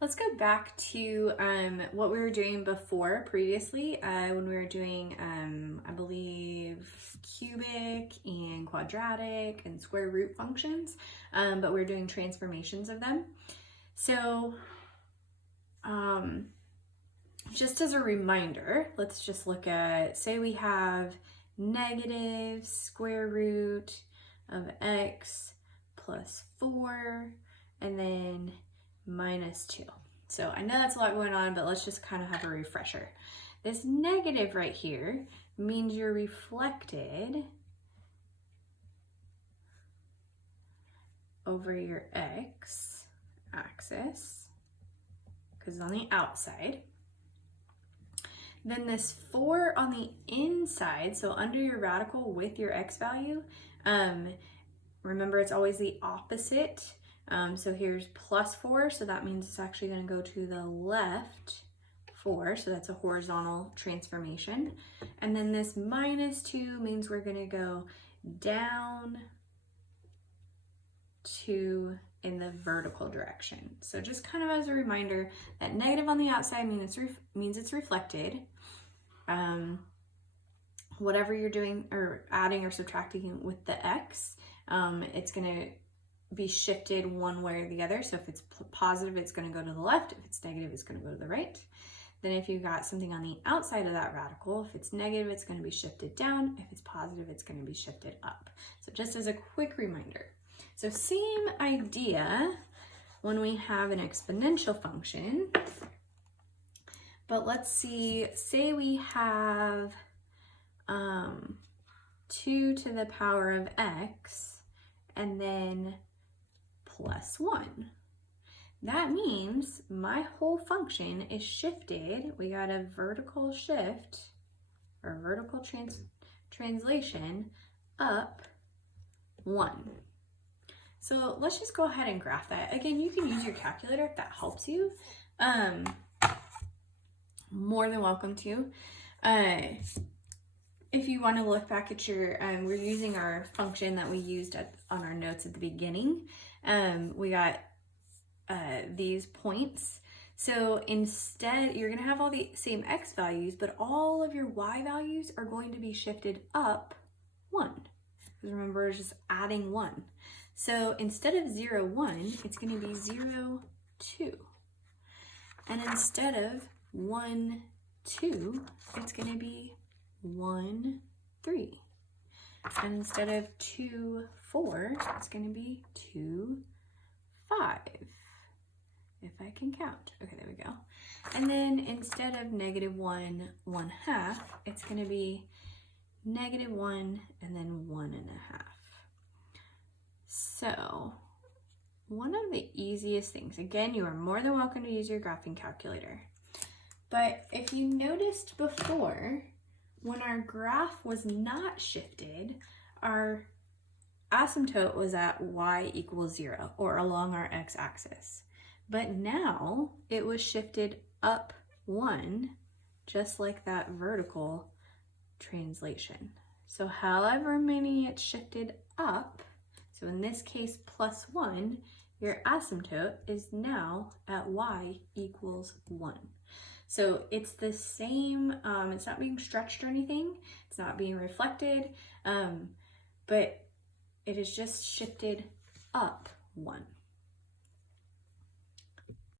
Let's go back to what we were doing before previously when we were doing, I believe, cubic and quadratic and square root functions, but we were doing transformations of them. So just as a reminder, let's just look at, say we have negative square root of x plus 4 and then minus 2. So I know that's a lot going on, but let's just kind of have a refresher. This negative right here means you're reflected over your x axis because it's on the outside. Then this 4 on the inside, so under your radical with your x value, remember it's always the opposite. So here's plus 4, so that means it's actually going to go to the left 4, so that's a horizontal transformation. And then this minus 2 means we're going to go down 2 in the vertical direction. So just kind of as a reminder that negative on the outside means it's reflected. Whatever you're doing or adding or subtracting with the x, it's going to be shifted one way or the other. So if it's positive, it's going to go to the left. If it's negative, it's going to go to the right. Then if you got something on the outside of that radical, if it's negative, it's going to be shifted down. If it's positive, it's going to be shifted up. So just as a quick reminder. So same idea when we have an exponential function, but let's see, say we have 2 to the power of x and then plus 1. That means my whole function is shifted. We got a vertical shift or vertical translation up 1. So let's just go ahead and graph that. Again, you can use your calculator if that helps you. More than welcome to. If you want to look back at your, we're using our function that we used on our notes at the beginning. We got these points. So instead, you're going to have all the same x values, but all of your y values are going to be shifted up 1. Because remember, it's just adding 1. So instead of 0, 1, it's going to be 0, 2. And instead of 1, 2, it's going to be 1, 3. And instead of 2, 4, it's going to be 2, 5. If I can count. Okay, there we go. And then instead of negative 1, 1/2, it's going to be negative 1 and then 1 1/2. So one of the easiest things, again, you are more than welcome to use your graphing calculator. But if you noticed before, when our graph was not shifted, our asymptote was at y equals 0 or along our x-axis. But now it was shifted up 1, just like that vertical translation. So however many it's shifted up, so in this case plus 1, your asymptote is now at y equals 1. So it's the same, it's not being stretched or anything, it's not being reflected, but it is just shifted up 1.